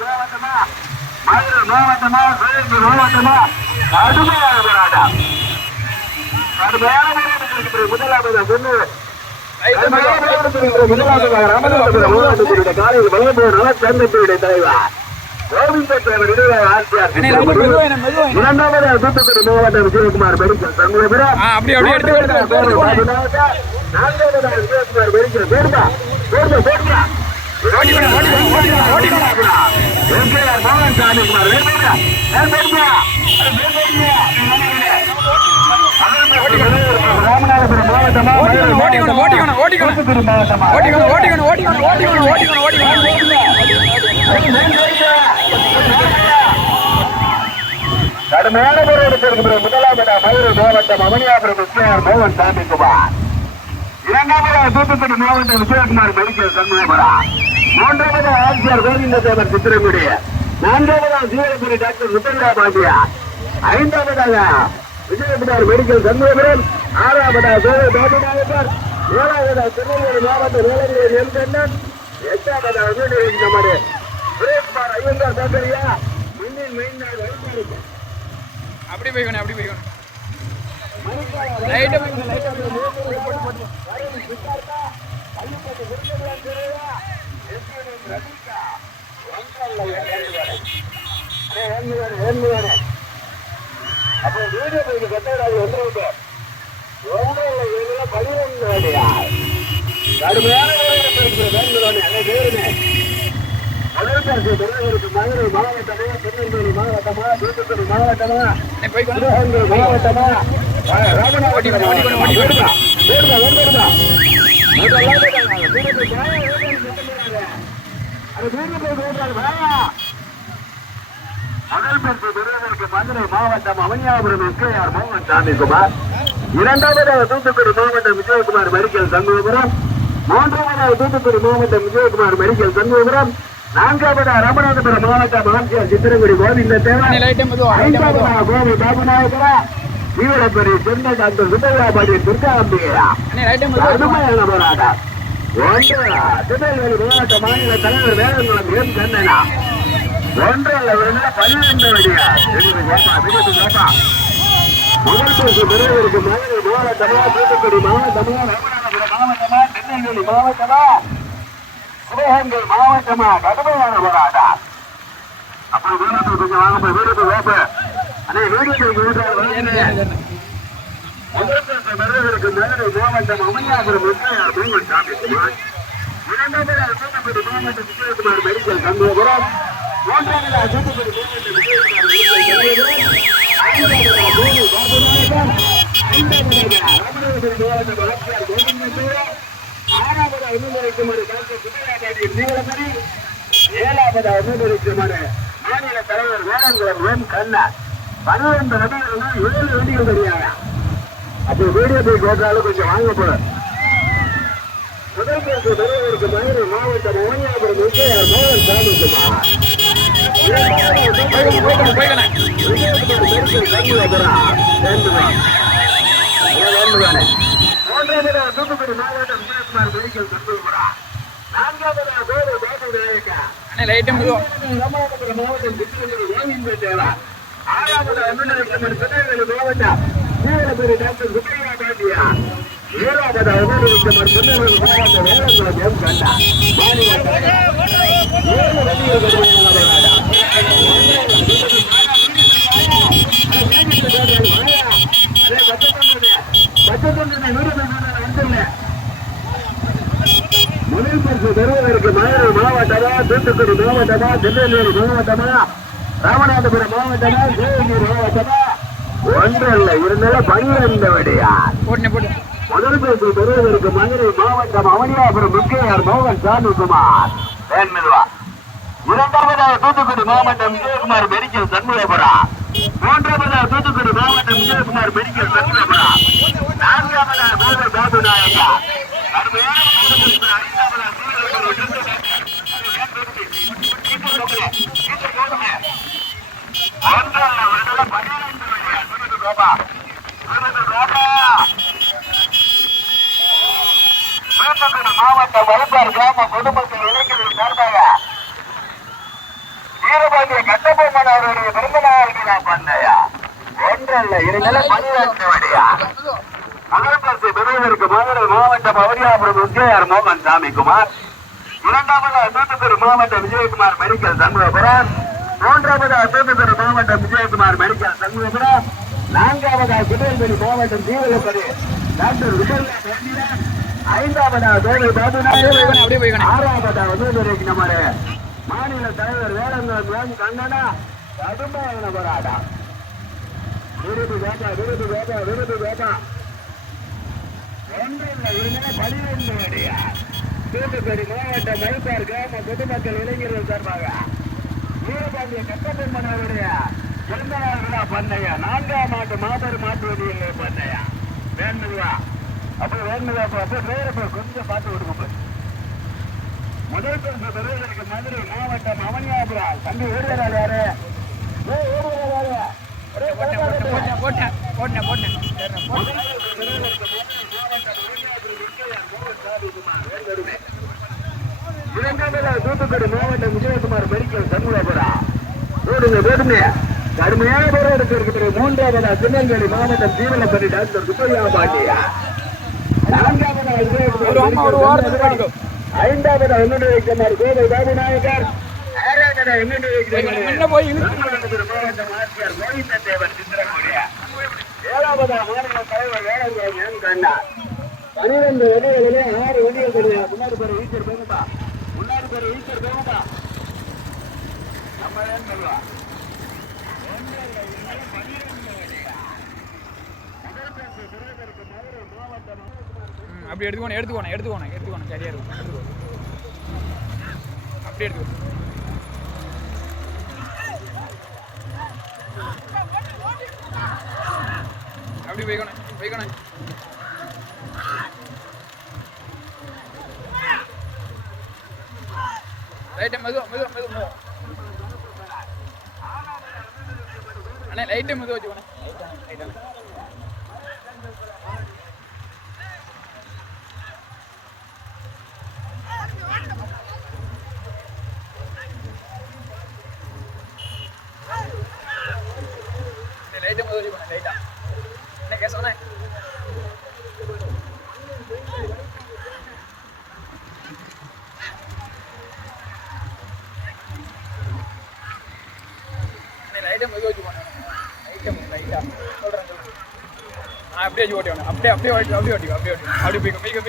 மாவட்டமா மாவட்டமா கடுமையாக போராட்டம் முதலாவது காலையில் வளர்ந்து சந்தத்தினுடைய தலைவர் இரண்டாவது தூத்துக்குடி மாவட்டம் விஜயகுமார் மெடிக்கல் விஜயகுமார் மெடிக்கல் ராமநாதபுரம் மாவட்டமா கடுமையான போராட்டத்திற்கு முதலாவது மதுரை மாவட்டம் அவனியாபுரம் விஜயார் மோகன் சாமிக்குமார் இரண்டாவது தூத்துக்குடி மாவட்டம் விஜயகுமார் மெடிக்கல் சண்முகபுரம் மூன்றாவது ஆட்சியர் கோவிந்த தேவர் சித்திரங்குடி நான்காவதாக சீவரபுரி டாக்டர் முத்தண்டா பாண்டியா ஐந்தாவதாக விஜயகுமார் மெடிக்கல் சண்முகபுரம் ஆறாவதாக கோவை பாபுநாயக்கர் ஏழாவதாக திருநெல்வேலி மாவட்ட வேலைகளை எல்கண்ணன் எட்டாவதாக நமது சுரேஷ்குமார் ஐயங்கார் பேக்கரியா மண்ணின் மெயின் அப்படி போய்க்கணும் அப்படி போய்க்கணும் அப்போ வீடியோ போய் கட்டாது வந்து 12 வேலையா கடுமையான மதுரை மாவட்டமா திருநெல்வேலி மாவட்டமா தூத்துக்குடி மாவட்டமா மாவட்டமா மதுரை மாவட்டம் அவனியாபுரம் எஸ்கேஆர் மோகன் சாமிக்குமார் இரண்டாவதாக தூத்துக்குடி மாவட்டம் விஜயகுமார் மெடிக்கல் சண்முகபுரம் மூன்றாவதாக தூத்துக்குடி மாவட்டம் விஜயகுமார் மெடிக்கல் சண்முகபுரம் நான்காவதாக ராமநாதபுரம் மாவட்டம் ஆட்சியர் சித்திரங்குடி கோவிந்த தேவர் ஐந்தாவதாக கோவை பாபுநாயகரா வீரப்பரி சென்னை டாக்டர் சுப்பையாபாடி துர்காம்பிகையா கடுமையான போராட்டம் திருநெல்வேலி மாவட்ட மாநில தலைவர் வேலங்குளம் எம் கண்ணனா ஒன்றல்ல 12 வழியா முதல் பரிசு பெறுவதற்கு மதுரை மாவட்டமா தூத்துக்குடி மாவட்டமா ராமநாதபுரம் மாவட்டமா திருநெல்வேலி மாவட்டமா சிவகங்கை மாவட்டமா கடுமையான போராட்டம் அப்புறம் வீரத்தில் கொஞ்சம் வாங்க வீரத்தில் வேப்ப அதே வீரத்தில் முதல் பரிசு பெறுவதற்கு மதுரை மாவட்டம் அவனியாபுரம் எஸ்கேஆர் மோகன் சாமிக்குமார் இரண்டாவதாக தூத்துக்குடி மாவட்டம் விஜயகுமார் மெடிக்கல் சண்முகபுரம் மூன்றாவதாக தூத்துக்குடி மாவட்டம் விஜயகுமார் மாநில தலைவர் வேலங்குளம் எம் கண்ணா 12 நபர்கள் 7 வண்டிகள் தெரியாங்க அப்போ வீடியோ போய் போட்டாலும் கொஞ்சம் வாங்க போற முதல் பரிசு பெறுவதற்கு மதுரை மாவட்டம் அவனியாபுரம் எஸ்கேஆர் மோகன் சாமிக்குமார் தூத்துக்குடி மாவட்டம் விஜயகுமார் மெடிக்கல் சண்முகபுரம் நான்காவதாக கோவை ராமநாதபுரம் மாவட்டம் திருநெல்வேலி கோவிந்த தேவர் ஆறாவதாக திருநெல்வேலி மாவட்டம் வீரப்பரி டாக்டர் சுப்பையா பாண்டியா ஏழாவதாக திருநெல்வேலி மாவட்டம் வேலங்குளம் எம் கண்ணா முதல் பரிசு பெறுவதற்கு மதுரை மாவட்டமா தூத்துக்குடி மாவட்டமா திருநெல்வேலி மாவட்டமா ராமநாதபுரம் மாவட்டமா சிவகங்கை மாவட்டமா ஒன்றல்ல இருந்தாலும் 12 வழியா முதல் பரிசு பெறுவதற்கு மதுரை மாவட்டம் அவனியாபுரம் எஸ்கேஆர் மோகன் சாமிக்குமார் இரண்டாவதாக தூத்துக்குடி மாவட்டம் விஜயகுமார் மெடிக்கல் சண்முகபுரம். மூன்றாவதாக தூத்துக்குடி மாவட்டம் விஜயகுமார் மெடிக்கல் சண்முகபுரம். நான்காவதாக கோவை பாபு நாயக்கா. மாவட்ட வைப்பார் கிராம பொதுமக்கள் இளைஞர்கள் சார்பாக வீரபாண்டிய கட்டபொம்மன் அவருடைய பிறந்த நாள் விழா பண்ணையா ஒன்றல்ல 12 வழியா அகலப்பரிசை பெறுவதற்கு மதுரை மாவட்டம் அவனியாபுரம் எஸ்கேஆர் மோகன் சாமிக்குமார். இரண்டாவதாக தூத்துக்குடி மாவட்டம் விஜயகுமார் மெடிக்கல் சண்முகபுரம். மூன்றாவதாக தூத்துக்குடி மாவட்டம் விஜயகுமார் மெடிக்கல் சண்முகபுரம். நான்காவதாக திருநெல்வேலி மாவட்டம் தீவிரப்படி டாக்டர் விஜய். ஐந்தாவதாக கோவை பாபுநாயகன். ஆறாவதாக வந்து நம்ம மாநில தலைவர் வேடங்குளம் கண்ணனா கடுமையான போராட்டம். விருது வேட்டா விருது வேட்டா விருது வேட்டா ஒன்றில் 12 வழியா தூத்துக்குடி மாவட்டம் வைப்பார் கிராம பொதுமக்கள் இளைஞர்கள் சார்பாக வீரபாண்டிய கட்டபொம்மன் அவருடைய பிறந்த நாள் விழா பண்ணையா. 4ஆம் ஆண்டு மாபெரும் மாற்று வழியில் பண்ணையா வேண்டுவா. அப்போ வேண்டுவா அப்போ பேரப்ப கொஞ்சம் பார்த்து விடுங்க. முதல் பரிசு பெறுவதற்கு மதுரை மாவட்டம் அவனியாபுரம். தம்பி ஓடுகிறார் யாரு? தூத்துக்குடி மாவட்டம் விஜயகுமார் மெடிக்கல் சண்முகபுரம். ஓடுங்க ஓடுங்க. கடுமையான போராட்டத்தில் இருக்கிற மூன்றாவதா திருநெல்வேலி மாவட்டம் தீவனப்பள்ளி டாக்டர் சுப்பையா பாண்டியா. நான்காவதா ஐந்தாவது என்னுடைய வைக்குமார் கோவை பாபு நாயக்கர். ஆறாவது என்னுடைய மாவட்டம் ஆசிரியர் கோவிந்த தேவர் சித்திரக்கூடிய. ஏழாவது மாநில தலைவர் வேடங்குளம் கண்ணா. 12 வழிகளிலே 6 வழிகளுடைய முன்னாடி பேர் ஈச்சர் போகும்பா. முன்னாடி பேர் ஈச்சர் போகும்பா. நம்ம ஏன் சொல்லுவா அப்படி எடுத்துக்கோணும் சரியா இருக்கும். அப்படி எடுத்துக்கோ. அப்படி வைக்கணும். லைட்டை மெதுவா அண்ணே லைட்டை மெதுவா வச்சுக்கோண்ணே. லைட்டை மெதுவா வச்சுக்கோண்ணே. லைட்டா என்ன கேசவண்ணே அப்படியே ஓட்டிவாங்க. அப்படியே பெரிய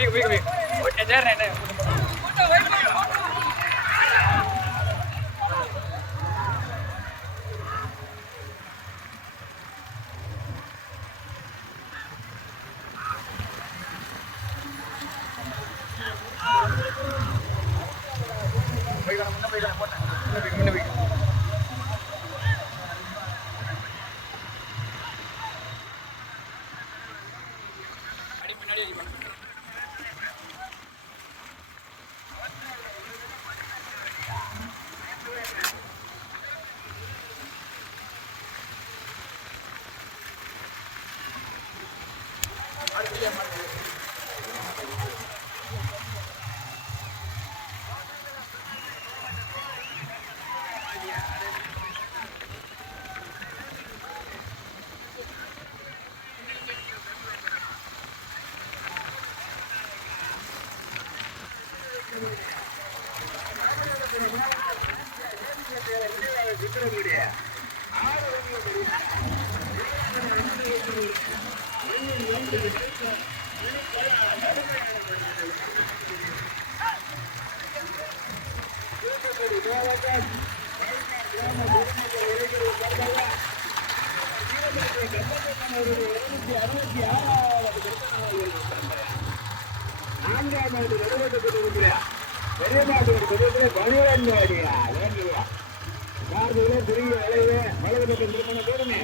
திருமண பேருமே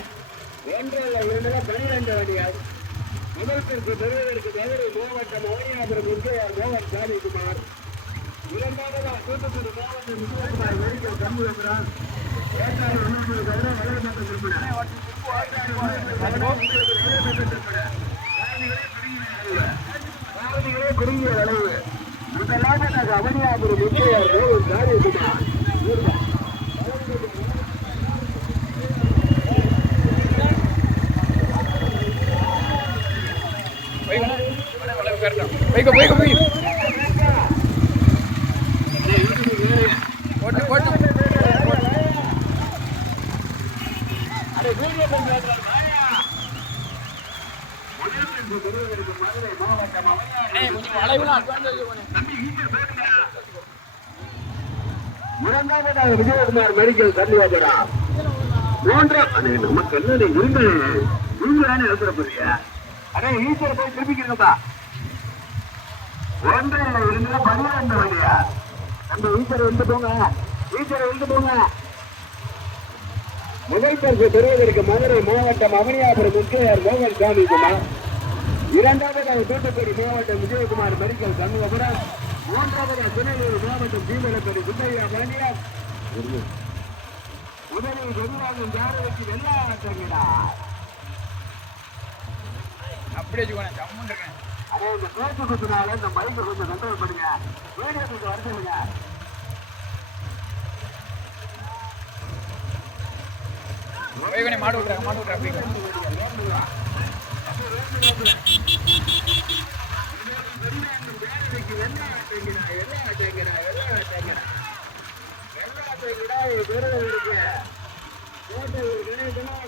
ஒன்றல்ல இரண்டுல 12 வண்டிகள். முதல் பரிசு பெறுவதற்கு மதுரை மாவட்டம் அவனியாபுரம் முத்தையார் மோகன் சாமிக்குமார். இரண்டாவதா தூத்துக்குடி மாவட்டம் விஜயகுமார் மெடிக்கல் சண்முகபுரம். ஏற்காடு ஒன்றுக்கு வளர்மட்ட திருமணம். குறுகிய அளவு முதலாவதாக அவனியாபுரம் முத்தையார் மோகன் சாமிக்குமார். இரண்டாவதாக விஜயகுமார் மெடிக்கல் சண்முகபுரம். நமக்கு என்ன இருங்க நீங்களானே எழுதுறப்படியா? அடே ஈஸ்வர போய் திருப்பிக்கிறீங்கப்பா. ஒன்றில் இருந்து 12 வழியா நம்ம ஈஸ்வரை எழுந்து போங்க. ஈஸ்வரை எழுந்து போங்க. முதல் பரிசு பெறுவதற்கு மதுரை மாவட்டம் அவனியாபுரம் முத்தையார் மோகன் சாமிக்குமார். இரண்டாவதாக தூத்துக்குடி மாவட்டம் விஜயகுமார் மெடிக்கல் சண்முகபுரம். மூன்றாவதாக திருநெல்வேலி மாவட்டம் தீவலப்படி சுப்பையா பாண்டியார். முதலில் வெகுவாகும் ஜாரவைக்கு வெள்ளாட்டங்கிறார். அப்படியே ஜம்முன் இருக்கேன். அதே இந்த பேச்சு குத்துனால இந்த மைக்கை கொஞ்சம் கண்ட்ரோல் பண்ணுங்க. வீடியோக்கு வர சொல்லுங்க. மாடு விட்றாங்க அப்படிங்க.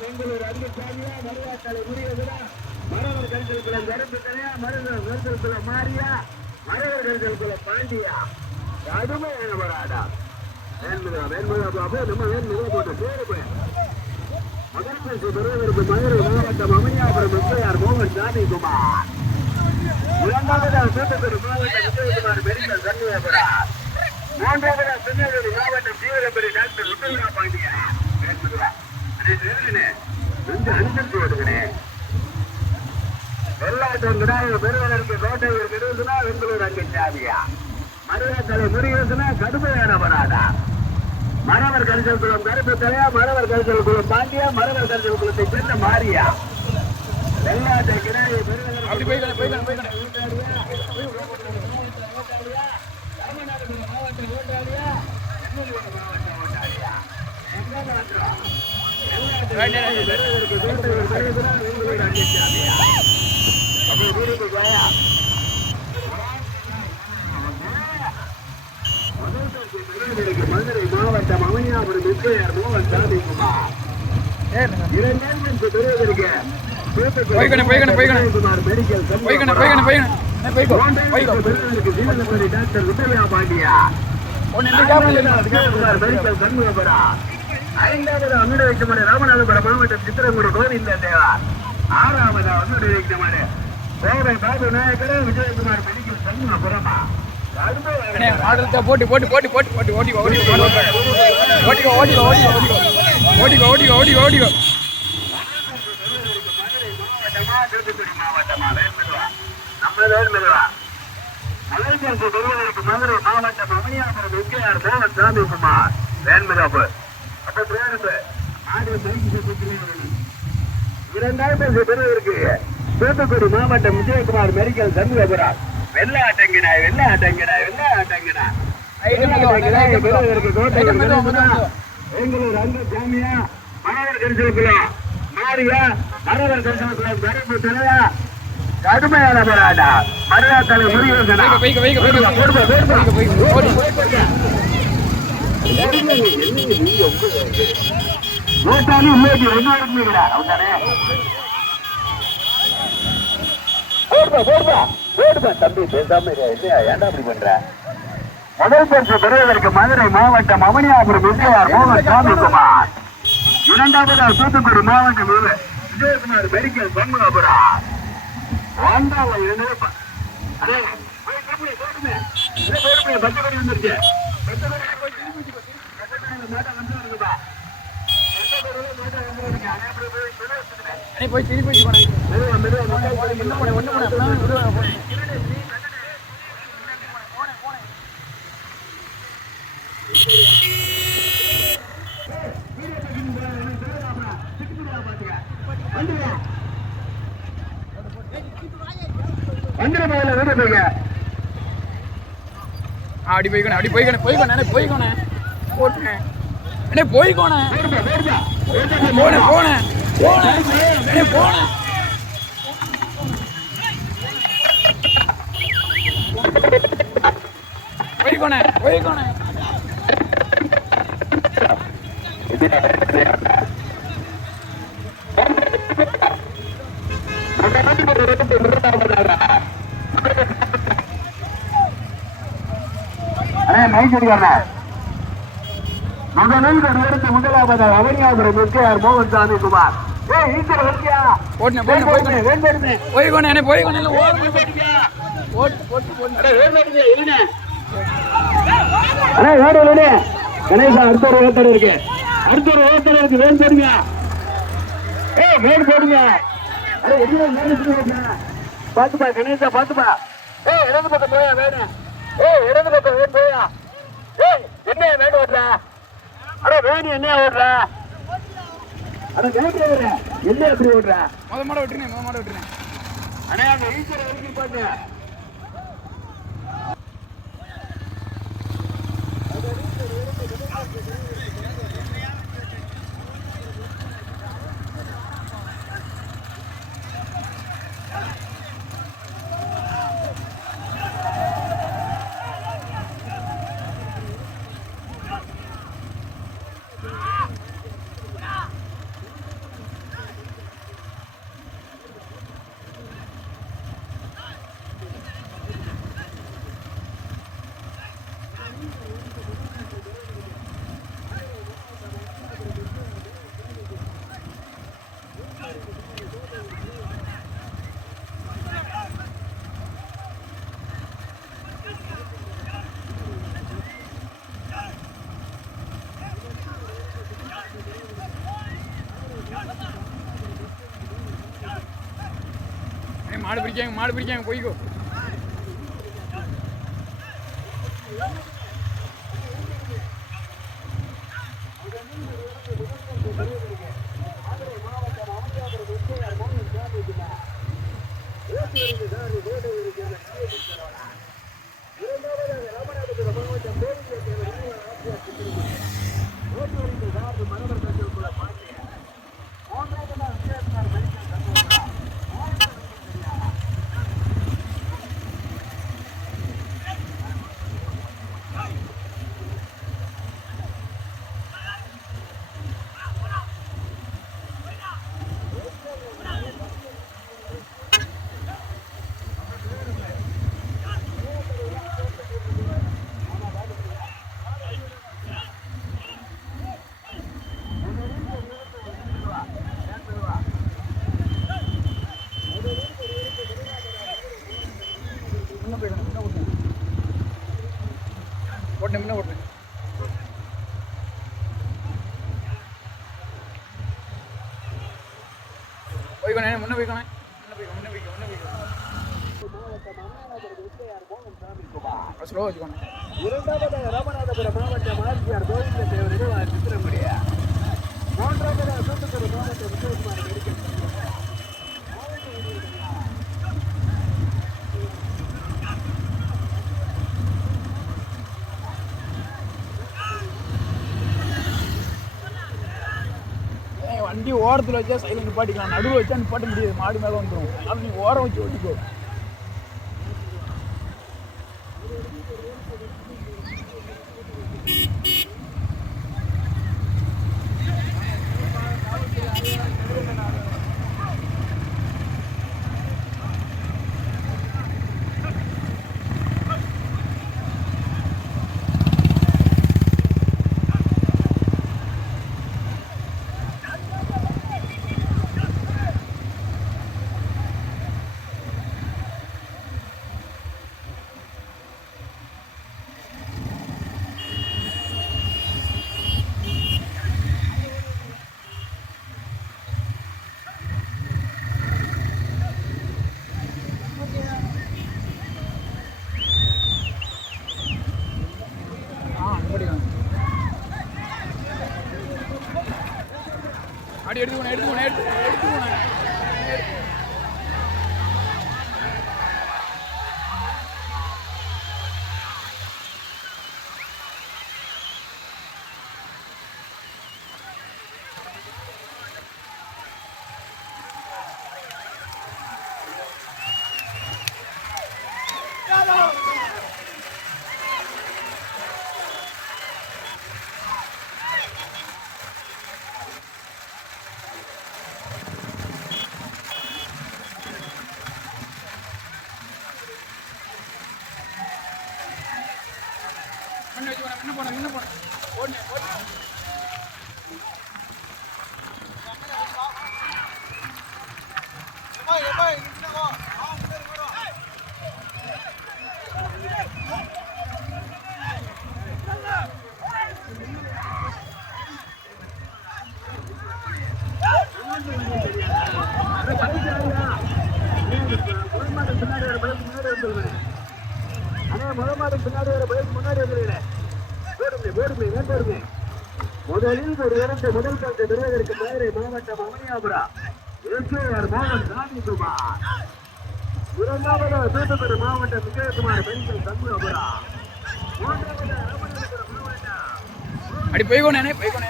பெங்களூர் அன்புசாமியா மருவாத்தாலை முருகேசனா மரவர் கருத்தல்குளம் கருப்புக்கலையா மருவர் கருத்தல்குளம் மாரியா மரவர் கருத்தல்குளம் பாண்டியா கடுமையான வராடா. வேண்முதா பாபு நம்ம வேண்முதா போட்ட பேரு போய் முதல் பரிசு பெறுவதற்கு மதுரை மாவட்டம் அவனியாபுரம் முத்தையார் மோகன் சாமிக்குமார். இரண்டாவதாக தூத்துக்குடி மாவட்டம் விஜயகுமார் மெடிக்கல் சண்முகபுரம். மூன்றாவதாக திருநெல்வேலி மாவட்டம் தீவிரப்படி டாக்டர் முத்தையா பாண்டியா. கொஞ்சம் அனுசரித்து ஓடுங்கண்ணே. வெள்ளாட்டம் கிடாய பெறுவதற்கு கோட்டையூர் கெடுவதுனா பெங்களூர் அங்கே சாமியா மருவாத்தலை முருகேசனா கடுமையான வராடா. மரவர் கரிசல் குளம் கருப்பு தலையா மரவர் கரிசல் குளம் பாண்டியா மரவர் கரிசல் குளத்தை சேர்ந்த மாரியா. வெள்ளாட்டை கிடாய பெறுவதற்கு மதுரை மாவட்டம் அவனியாபுரம் முத்தையார் மோகன் சாமிக்குமார். இரண்டாம் பெறுவதற்கு மெடிக்கல் பெறுவதற்கு டாக்டர் முத்தையா பாண்டியா மெடிக்கல் சண்முகபுரம். ஐந்தாவது அன்னுடைய வைக்கமான ராமநாதபுரம் மாவட்டம் சித்திரங்குடி கோவிந்த தேவா. ஆறாவது அன்னுடைய வைக்கமான கோவை பாபு நாயக்கர் விஜயகுமார் மெடிக்கல் சண்முகபுரமா. போட்டி மதுரை மாவட்டம் அவனியாபுரம் முத்தையார் மோகன் சாமிக்குமார் வேண்முதாப்பு. இரண்டாம் பரிசு பெறுவதற்கு தூத்துக்குடி மாவட்டம் விஜயகுமார் மெடிக்கல் சண்முகபுரம். வெள்ளாட்டங்கினாய் பெறுவதற்கு பெங்களூர் அன்பு சாமியா மரவர் கரிசல்குளம் மாரியா மரவர் கரிசல்குளம் கருப்பு தலையா கடுமையான போராட்டா. மருவாத்தலை முருகேசனா ஓட்டாலும் இல்லைக்கு ஒண்ணு இருக்குங்களா அவதானே போடுப்பா தம்பி பேசாம ஏன்டா அப்படி பண்ற? முதல் பரிசு பெறுவதற்கு மதுரை மாவட்டம் அவனியாபுரம் முத்தையார் மோகன் சாமிக்குமார். இரண்டாவதாக தூத்துக்குடி மாவட்டம் விஜயகுமார் மெடிக்கல் சண்முகபுரம். ஒன்றாவது இருந்தது பச்சைப்படி வந்துருச்சு. மாட்டா வந்து அண்ணே போய் திருப்பி போய் போனேன் மெதுவா மெதுவா மக்கள் ஒன்று போனேன் ஒன்று போனேன் அப்படி போய்க்கோண்ணே போட்டேன் அண்ணே போய்க்கோண்ணே போனேன் போய்க்கோண்ணே முதலாவது அவனியாபுரம் எஸ்கேஆர் மோகன் சாமி குமார் கணேசா அடுத்த ஒரு ஓட்டர் இருக்கு வேன் போடுங்க வேன் போடுங்க பாத்துப்பா கணேசா பாத்துப்பா இடது பக்கம் போயா வேணு இடது பக்கம் வேன் போயா என்ன வேணும் ஓட்டுற வேணு என்ன ஓடுற என்ன எப்படி ஓடுற மாட விட்டுருங்க அண்ணே அந்த ஈஸ்வர வரைக்கும் பாத்து மாடு பிடிக்காங்க போய்க்கோ ஓட்டுனேன் போய்க்கோண்ணே முன்ன போய்க்கோண்ணே ஸ்லோ வச்சுக்கோண்ணே இரண்டாவது ராமநாதபுரம் மாவட்டம் ஆர்ஜிஆர் கோவிந்த தேவர் சித்திரமுடிய மூன்றாவது தூத்துக்குடி மாவட்டம் விஜயகுமார் மெடிக்கல் வண்டி ஓரத்தில் வச்சா சைடில் நிப்பாட்டிக்கலாம், நடுவில் வச்சா நிப்பாட்ட முடியாது, மாடு மேலே வந்துடும். அது நீ ஓரம் வச்சு ஓட்டிக்கோ. மாடி எடுத்துக்கோண்ணே என்ன போன ஓடுனே முதலில் ஒரு இடத்தை முதல் பரிசு பெறுவதற்கு மதுரை மாவட்டம் அவனியாபுரம் எஸ்கேஆர் மோகன் சாமிக்குமார். இரண்டாவதாக தூத்துக்குடி மாவட்டம் விஜயகுமார் பெண்கள் சண்முகபுரம். மூன்றாவதாக ராமநாதபுரம் மாவட்டம் அடி போய்கோனே போய்கோனே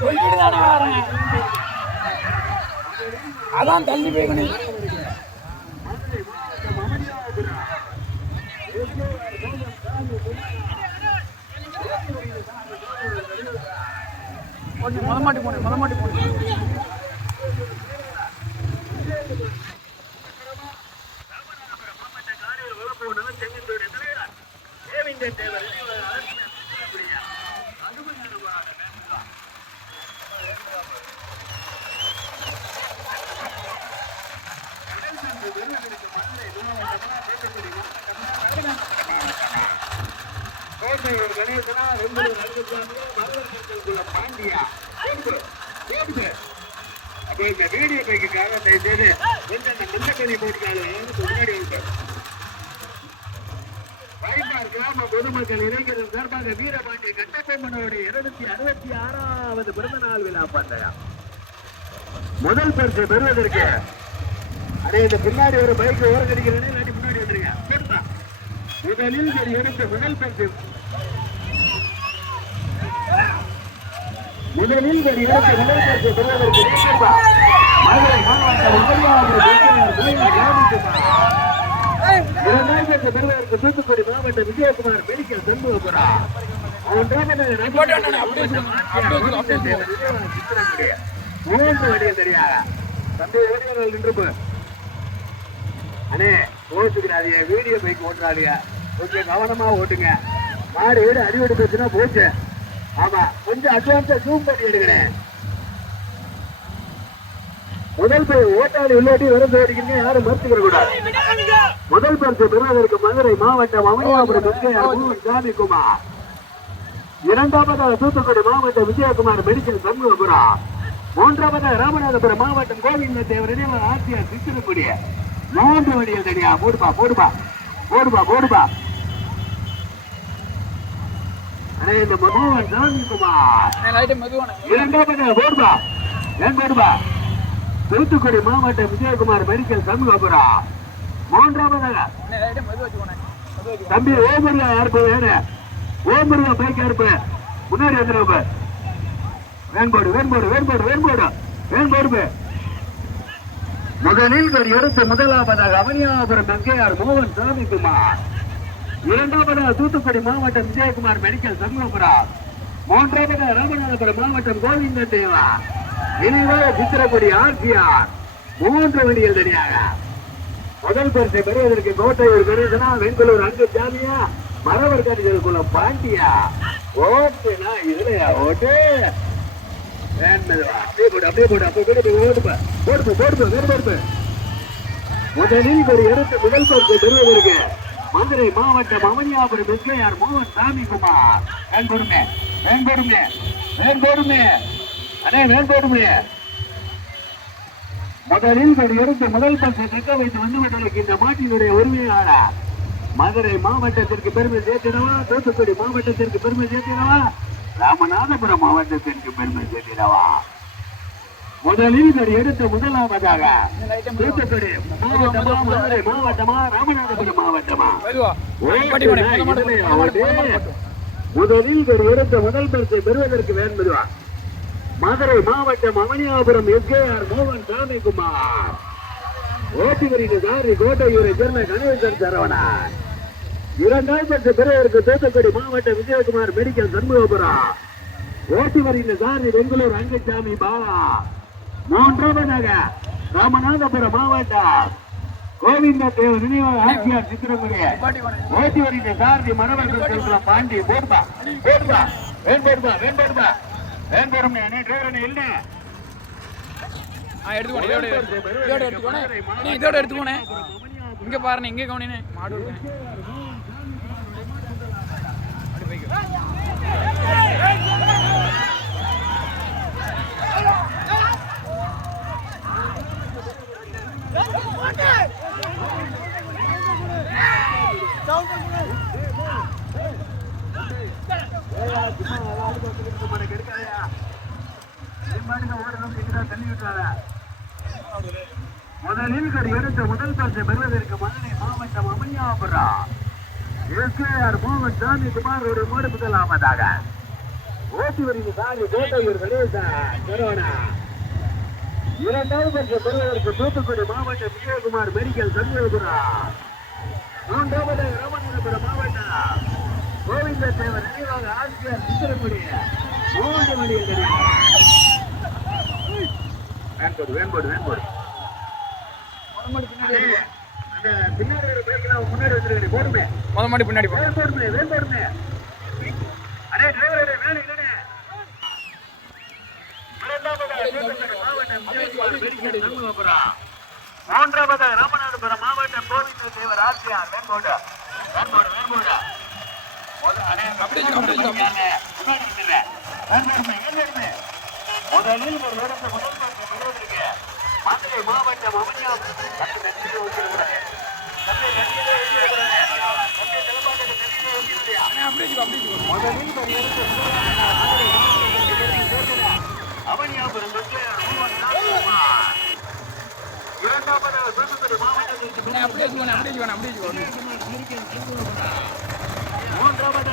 சொல்லிட்டு தானே வரேன், அதான் தள்ளி போய்கோனே. மொதமாட்டி போனேன் பாண்டியா அப்ப இந்த வீடியோ பைக்குக்காக செய்து கொஞ்சம் முன்னக்கணி போட்டுக்காங்க முன்னாடி வந்து வைப்பார் கிராம பொதுமக்கள் இளைஞர்கள் சார்பாக வீரபாண்டிய கட்டபொம்மனுடைய 266வது பிறந்த நாள் விழா பந்தயம். முதல் பரிசு பெறுவதற்கு அதே இந்த பின்னாடி ஒரு பைக் ஓரங்கடிக்கிறேன், இல்லாட்டி முன்னாடி வந்துருங்க. முதலில் எடுத்த முதல் பரிசு பெறுவதற்கு மதுரை மாவட்டம் பெறுவதற்கு தூத்துக்குடி மாவட்டம் விஜயகுமார் மெடிக்கல் சண்முகபுரம். மூன்று வடிகள் தெரியாத தம்பி ஓடிகள் நின்று அண்ணே ஓட்டுக்கிறாதீங்க, வீடியோ பைக் ஓட்டுறாருங்க, கொஞ்சம் கவனமா ஓட்டுங்க. மாடு வீடு அடிவெடு போச்சுன்னா போச்சு. ஆமா, கொஞ்சம் அட்வான்ஸா ஜூம் பண்ணி எடுக்கிறேன். முதல் பேர் ஓட்டாளி உள்ளாட்டி விருந்து ஓடிக்கிறீங்க, யாரும் மறுத்துக்கிற கூடாது. முதல் பரிசு பெறுவதற்கு மதுரை மாவட்டம் அவனியாபுரம் எஸ்கேஆர் சாமிக்குமார். இரண்டாவதாக தூத்துக்குடி மாவட்டம் விஜயகுமார் மெடிக்கல் சண்முகபுரம். மூன்றாவதாக ராமநாதபுரம் மாவட்டம் கோவிந்த தேவர் நினைவாக ஆசிரியர் சித்திரக்குடி. மூன்று வடிகள் தனியா போடுபா. இந்த மோகன் சாமிக்குமார். இரண்டாவதாக போடுபா தூத்துக்குடி மாவட்டம் விஜயகுமார் மெடிக்கல் சண்முகபுரம். மூன்றாவதாக தம்பி ஓமுருகா யாருப்ப வேணும், ஓமுருகா பைக் யாருப்ப முன்னாடி வந்துருப்ப. வேண்போடு முதலில் எடுத்த முதலாவதாக அவனியாபுரம் எஸ்கேஆர் மோகன் சாமிக்குமார். இரண்டாவதாக தூத்துக்குடி மாவட்டம் விஜயகுமார் மெடிக்கல் சண்முகபுரம். மூன்றாவதாக ராமநாதபுரம் மாவட்டம் கோவிந்த தேவா இனிவாக சித்திரக்குடி ஆர்சிஆர். மூன்று வண்டிகள் தனியாக முதல் பரிசை பெறுவதற்கு கோட்டையூர் கணேசனா, வெண்குளூர் அங்கு ஜாமியா, மரவர் கணிகளுக்குள்ள பாண்டியா. ஓட்டுனா இதுலையா ஓட்டு முதலில் எடுத்து முதல் பரிசை பெறுவதற்கு மதுரை மாவட்டம் அவனியாபுரம் எஸ்கேஆர் மோகன் சாமிக்குமார். முதலில் எடுத்து முதல் பரிசை தக்க வைத்து வந்துவிட்டதற்கு இந்த மாட்டினுடைய உரிமையாளர் மதுரை மாவட்டத்திற்கு பெருமை சேர்த்தினவா, தூத்துக்குடி மாவட்டத்திற்கு பெருமை சேர்த்தினவா, ராமநாதபுரம் மாவட்டத்திற்கு பெருமை சேர்த்தினவா. முதலில் எடுத்த முதலாவதாக தூத்துக்குடி மாவட்டமா, மதுரை மாவட்டமா, ராமநாதபுரம் மாவட்டமா? முதலில் எடுத்த முதல் பரிசை பெறுவதற்கு வேண்டுவா மதுரை மாவட்டம் அவனியாபுரம் எஸ்கேஆர் மோகன் சாமிக்குமார். ஓட்டுவரின் சாரி கோட்டையூரை சேர்ந்த கணேசன் சரவணன். இரண்டாம் பரிசு பெறுவதற்கு தூத்துக்குடி மாவட்டம் விஜயகுமார் மெடிக்கல் சண்முகபுரம். ஓட்டுவரின் சாரி பெங்களூர் அங்கசாமி பாலா. மூன்றாவதாக ராமநாதபுரம் மாவட்டம் கோவிந்த தேவ நினைவாக ஆட்சியார் சித்திரங்குடி. ஓட்டுவரின் சாரதி மரவர்கள் பாண்டி. போடுபா போடுபா வேண்படுபா வேண்படுபா வேண்படும் டிரைவர் இல்ல இதோட எடுத்துக்கோனே. இங்க பாருங்க, இங்க கவனினே மாடு முதலில் எடுத்த முதல் பரிசை பெறுவதற்கு மதுரை மாவட்டம் அவனியாபுரம் எஸ்கேஆர் மோகன் சாமிக்குமார் ஒரு மூடு முதலாவதாக. ஓட்டுவரின் சாமி கோட்டையூர் கணேசன் சரவணன். இரண்டாவது பரிசை பெறுவதற்கு தூத்துக்குடி மாவட்டம் விஜயகுமார் மெடிக்கல் சண்முகபுரம். மூன்றாவது ராமநாதபுரம் மாவட்டம் கோவிந்த தேவர் நினைவாக ஆட்சியார் சித்திரங்குடி. 3 மணியில் வேண்போடு வேண்போடு வேண்போடு பின்னாடி ஒரு பைக்லாம் முன்னாடி வந்துருக்கேன். போடுமே முத மாடி பின்னாடி போடுமே வேண்போடுமே. அடே டிரைவர் வேலை இல்லைனே. மூன்றாவது ராமநாதபுரம் மாவட்டம் கோவிந்த தேவர் ஆட்சியார். வேண்போடு வேண்போடு வேண்போடு முதலில் ஒரு இடத்தை முதல் பெறுவதற்கு மதுரை மாவட்டம் அவனியாபுரம் இரண்டாவது தூத்துக்குடி மாவட்டத்திற்கு மூன்றாவது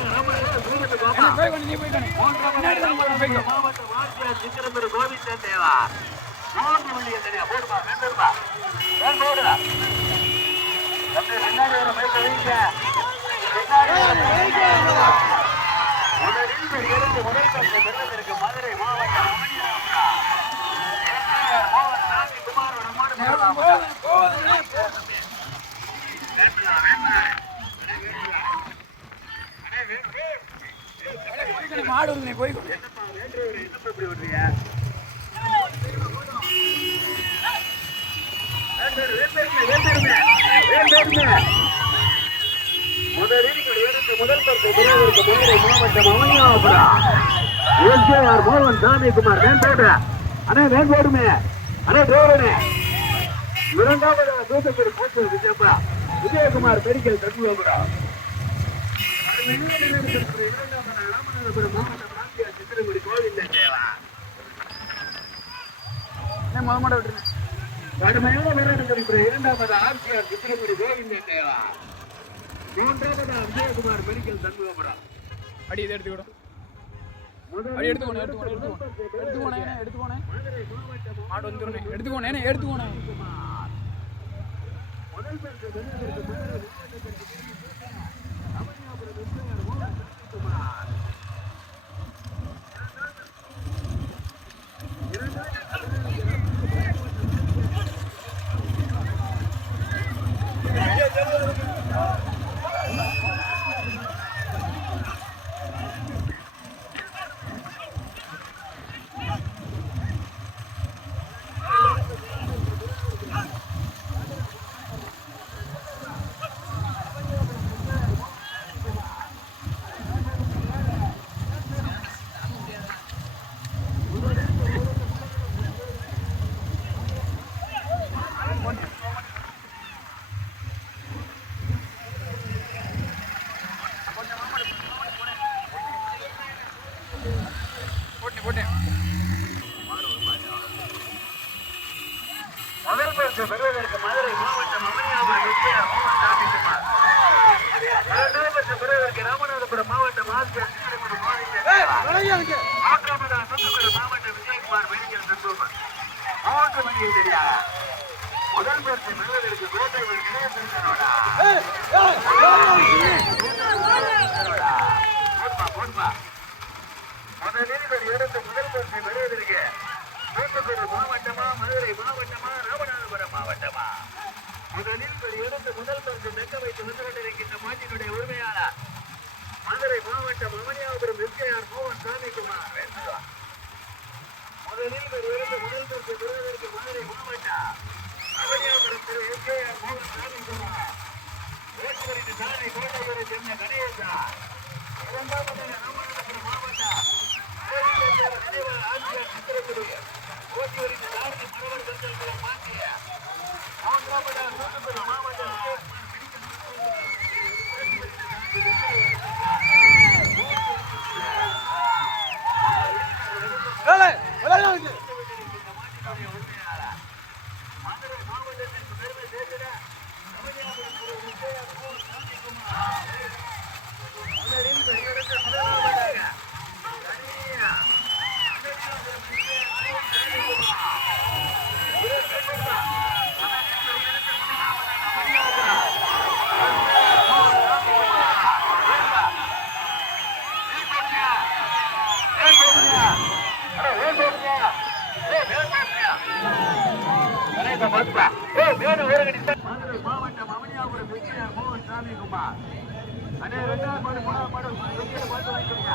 மாவட்ட ஆட்சியர் சித்திரம்பரு கோவிந்த தேவா. 3 மணியில் போடுமா வேண்டுமா வேண்டோடு பின்னாடி ஒரு பைக் வைங்க. முதலில் இருந்து முதல் பரிசை பெறுவதற்கு மதுரை மாவட்டம் மோகன் சாமிக்குமார் ஒரு மாடு போய் எப்படி விடுறீங்க? முதல் பரிசை பெறுவதற்கு மதுரை மாவட்டம் அவனியாபுரம் எஸ்கேஆர் மோகன் சாமிக்குமார். வேண்டோடு அண்ணே வேண்டோடுமே அண்ணே டிரைவரனே. இரண்டாவது தூத்துக்குடி போட்டு விஜயகுமார் மெடிக்கல் சண்முகபுரம். ராமநாதபுரம் மாவட்டம் ஆட்சியர் சித்திரங்குடி கோவிந்த தேவா. முத மாட விட்டுருங்க. கடுமையான வீரர்கள் இருக்கிற இரண்டாவது ஆட்சியர் சித்திரங்குடி கோவிந்த தேவா. மூன்றாவது விஜயகுமார் மெடிக்கல் சண்முகபுரம். அடி இதை எடுத்துக்கிடும். அடி எடுத்துக்கோனே எடுத்துக்கோனே எடுத்துக்கோனே மாடு வந்துடுனே எடுத்துக்கோனே எடுத்துக்கோனே. முதல் பரிசு பெறுவதற்கு ராமநாதபுரம் மாவட்டம் ஆசிரியர் மூன்றாவதாக தூத்துக்குடி மாவட்டம் விஜயகுமார் மெடிக்கல் சென்டர் 3 மணியை தெரியா முதல் பரிசு பெறுவதற்கு கோட்டை முதலில் எடுத்து முதல் பரிசு பெறுவதற்கு தூத்துக்குடி மாவட்டமா மதுரை மாவட்டமா ராமநாதபுரம் மாவட்டமா முதலில் எடுத்து முதல் பரிசு தக்க வைத்து வந்து கொண்டிருக்கின்ற மாட்டினுடைய உரிமையாளர் மதுரை மாவட்டம் அவனியாபுரம் எஸ்கேஆர் மோகன் சாமிக்குமார் முதலில் எடுத்து முதல் பரிசு பெறுவதற்கு மதுரை மாவட்டம் அவனியாபுரம் திரு எஸ்கேஆர் மோகன் சாமிக்குமார் வேட்டுவரின் சாமி கோட்டையூரை சேர்ந்த கணேசா இரண்டாவதாக ராமநாதபுரம் மாவட்டம் ஆசிரியர் சித்திரக்குடி கோட்டையூரின் சாமி மரவர் கந்தல் மாற்றிய மூன்றாவதாக தூத்துக்குடி மாவட்டம் மதுரை மாவட்டத்திற்கு பெருமை சேர்க்கிற மதுரை மாவட்டம் அவனியாபுரம் எஸ்கேஆர் மோகன் சாமிக்குமார் அண்ணே 2ஆம் மாடு 3ஆம் மாடு பார்த்து வைக்கிறீங்க